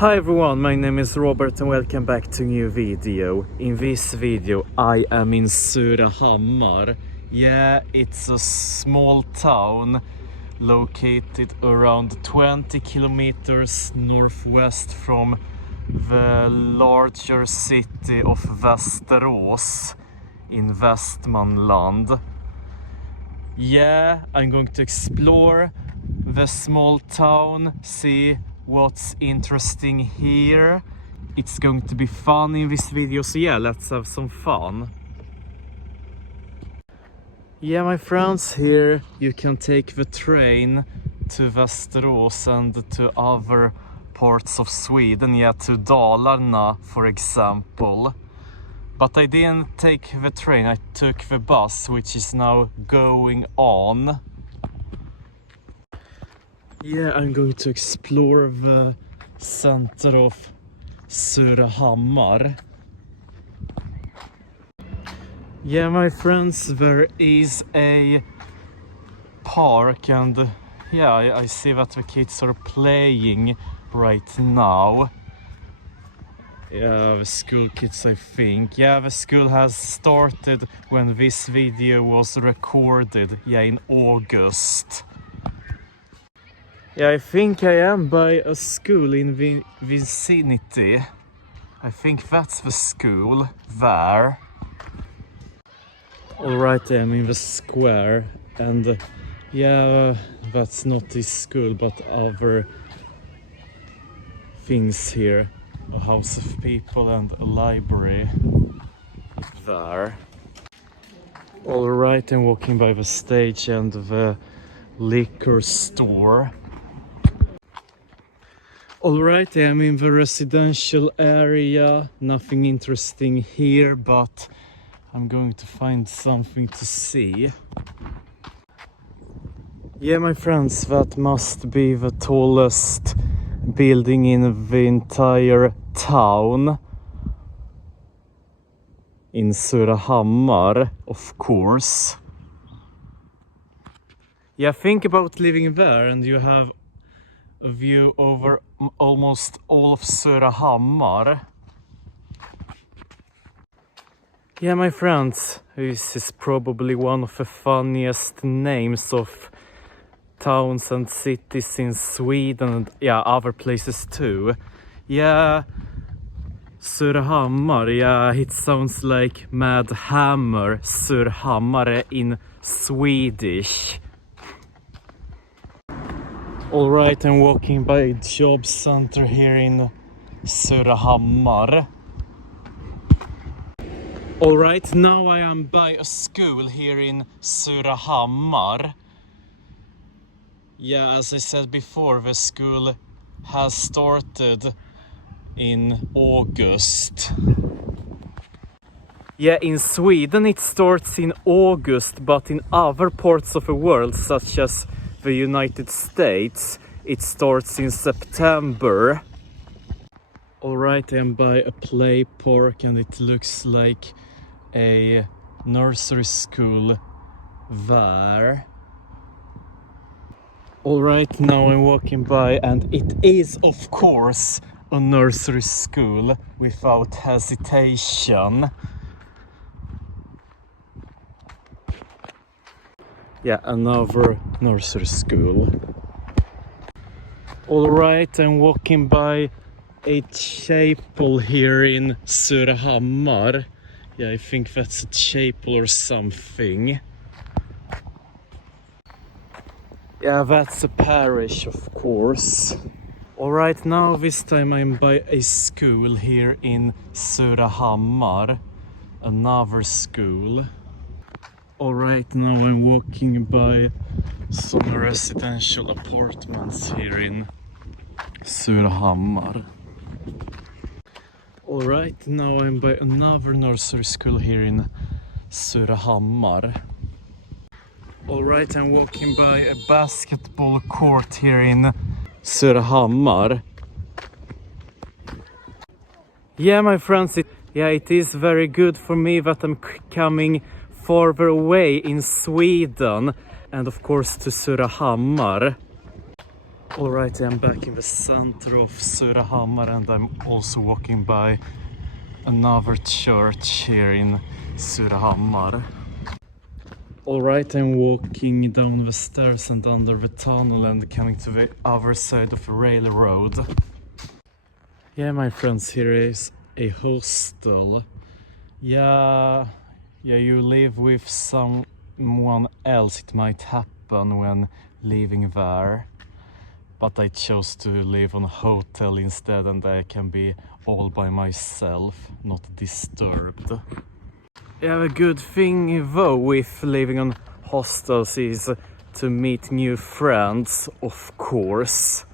Hi everyone, my name is Robert and welcome back to a new video. In this video I am in Surahammar. Yeah, it's a small town located around 20 kilometers northwest from the larger city of Västerås in Västmanland. Yeah, I'm going to explore the small town, see what's interesting here. It's going to be fun in this video, so yeah, let's have some fun. Yeah, my friends, here you can take the train to Västerås and to other parts of Sweden, yeah, to Dalarna for example. But I didn't take the train, I took the bus, which is now going on. Yeah, I'm going to explore the center of Surahammar. Yeah, my friends, there is a park and yeah, I see that the kids are playing right now. Yeah, the school kids, I think. Yeah, the school has started when this video was recorded, yeah, in August. Yeah, I think I am by a school in the vicinity. I think that's the school there. Alright, I'm in the square and yeah, that's not this school but other things here. A house of people and a library there. Alright, I'm walking by the stage and the liquor store. Alright, I'm in the residential area, nothing interesting here, but I'm going to find something to see. Yeah, my friends, that must be the tallest building in the entire town. In Surahammar, of course. Yeah, think about living there and you have a view over almost all of Surahammar. Yeah, my friends, this is probably one of the funniest names of towns and cities in Sweden and yeah, other places too. Yeah, Surahammar, yeah, it sounds like Mad Hammer, Surhammare in Swedish. Alright, I'm walking by a job center here in Surahammar. Alright, now I am by a school here in Surahammar. Yeah, as I said before, the school has started in August. Yeah, in Sweden it starts in August, but in other parts of the world, such as the United States, it starts in September. Alright, I'm by a play park and it looks like a nursery school there. Alright, now I'm walking by and it is of course a nursery school without hesitation. Yeah, another nursery school. Alright, I'm walking by a chapel here in Surahammar. Yeah, I think that's a chapel or something. Yeah, that's a parish, of course. Alright, now this time I'm by a school here in Surahammar. Another school. Alright, now I'm walking by some residential apartments here in Surahammar. Alright, now I'm by another nursery school here in Surahammar. Alright, I'm walking by a basketball court here in Surahammar. Yeah, my friends, it is very good for me that I'm coming farther away in Sweden and of course to Surahammar. Alright, I'm back in the center of Surahammar and I'm also walking by another church here in Surahammar. Alright, I'm walking down the stairs and under the tunnel and coming to the other side of the railroad. Yeah, my friends, here is a hostel. Yeah, you live with someone else, it might happen when living there. But I chose to live on a hotel instead and I can be all by myself, not disturbed. Yeah, the good thing though with living on hostels is to meet new friends, of course.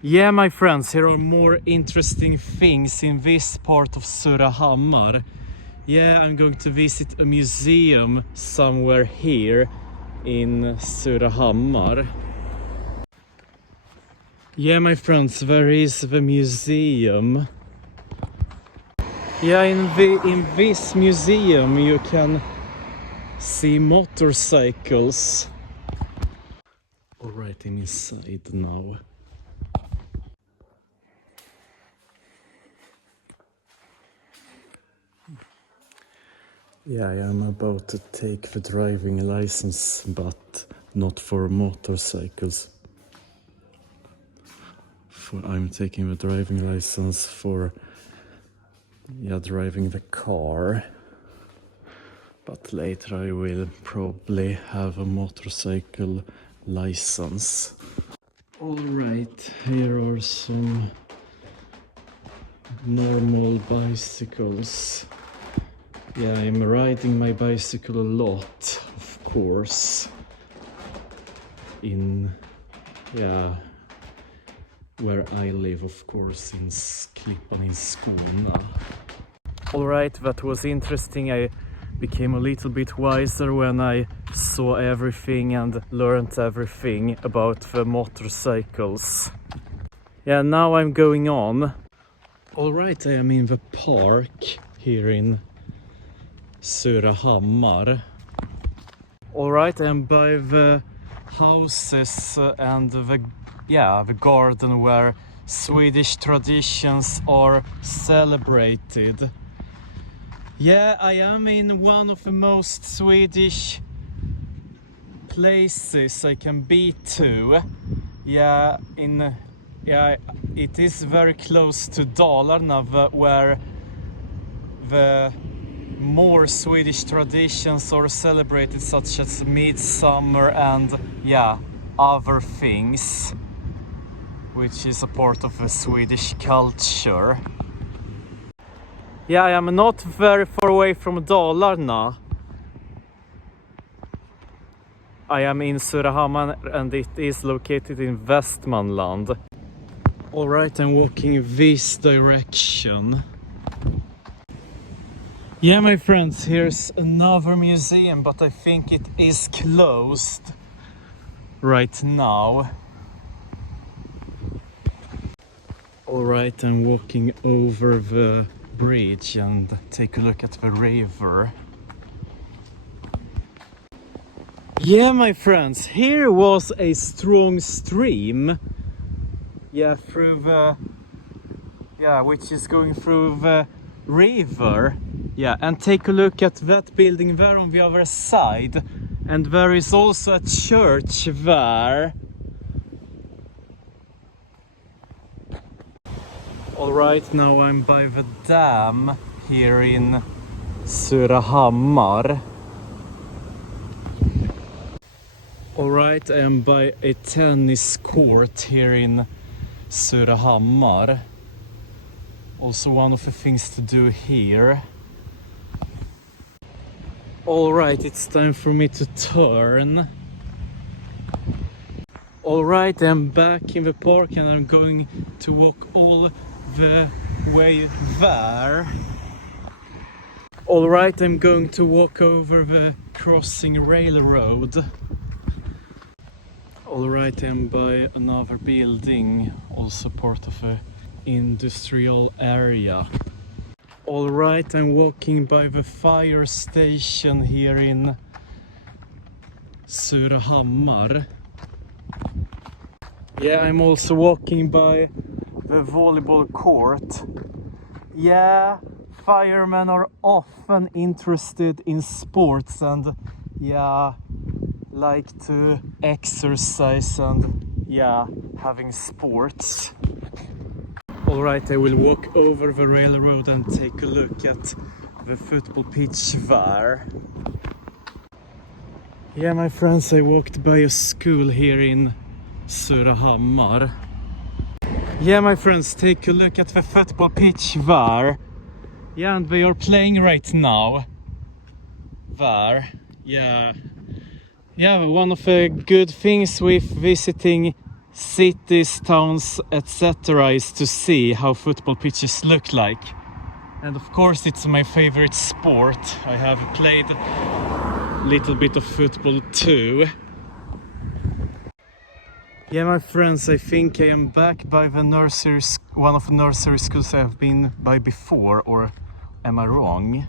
Yeah, my friends, here are more interesting things in this part of Surahammar. Yeah, I'm going to visit a museum somewhere here in Surahammar. Yeah, my friends, where is the museum? Yeah, in this museum you can see motorcycles. Alright, I'm inside now. Yeah, I am about to take the driving license, but not for motorcycles. I'm taking the driving license for driving the car, but later I will probably have a motorcycle license. Alright, here are some normal bicycles. Yeah, I'm riding my bicycle a lot, of course, in where I live, of course, in Klippan in Skåne. Alright, that was interesting. I became a little bit wiser when I saw everything and learned everything about the motorcycles. Yeah, now I'm going on. Alright, I am in the park here in Surahammar. Alright, I am by the houses and the garden where Swedish traditions are celebrated. Yeah, I am in one of the most Swedish places I can be to. Yeah, it is very close to Dalarna, where the more Swedish traditions are celebrated, such as midsummer and other things, which is a part of the Swedish culture. Yeah, I am not very far away from Dalarna. I am in Surahammar and it is located in Västmanland. Alright, I'm walking this direction. Yeah, my friends, here's another museum, but I think it is closed right now. Alright, I'm walking over the bridge and take a look at the river. Yeah, my friends, here was a strong stream. Yeah, through the... which is going through the river. Yeah, and take a look at that building there on the other side. And there is also a church there. Alright, now I'm by the dam here in Surahammar. Alright, I am by a tennis court here in Surahammar. Also one of the things to do here. Alright, it's time for me to turn. Alright, I'm back in the park and I'm going to walk all the way there. Alright, I'm going to walk over the crossing railroad. Alright, I'm by another building, also part of a industrial area. Alright, I'm walking by the fire station here in Surahammar. Yeah, I'm also walking by the volleyball court. Yeah, firemen are often interested in sports and yeah, like to exercise and yeah, having sports. Alright, I will walk over the railroad and take a look at the football pitch there. Yeah, my friends, I walked by a school here in Surahammar. Yeah, my friends, take a look at the football pitch there. Yeah, and they are playing right now. There. Yeah. Yeah, one of the good things with visiting cities, towns, etc. is to see how football pitches look like. And of course it's my favorite sport. I have played a little bit of football too. Yeah, my friends, I think I am back by the nursery, one of the nursery schools I have been by before, or am I wrong?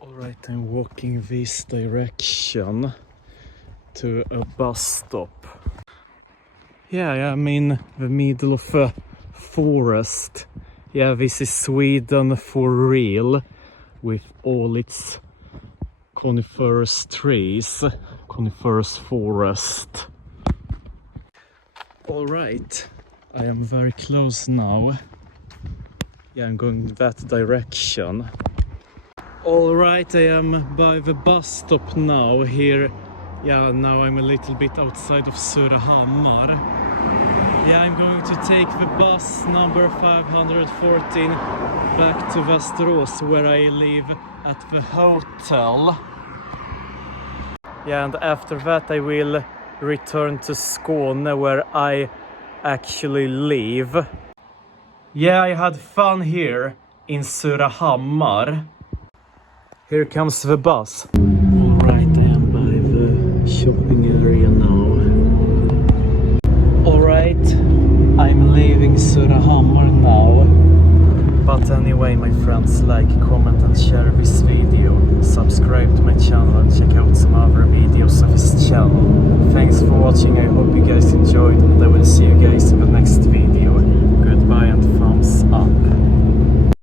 Alright, I'm walking this direction to a bus stop. Yeah, I'm in the middle of a forest. Yeah, this is Sweden for real, with all its coniferous trees, coniferous forest. Alright, I am very close now. Yeah, I'm going that direction. Alright, I am by the bus stop now here. Yeah, now I'm a little bit outside of Surahammar. Yeah, I'm going to take the bus number 514 back to Västerås, where I live at the hotel. Yeah, and after that I will return to Skåne, where I actually live. Yeah, I had fun here in Surahammar. Here comes the bus. Alright, I am by the shopping area now. Alright, I'm leaving Surahammar now. But anyway, my friends, like, comment and share this video. Subscribe to my channel and check out some other videos of this channel. Thanks for watching, I hope you guys enjoyed, and I will see you guys in the next video.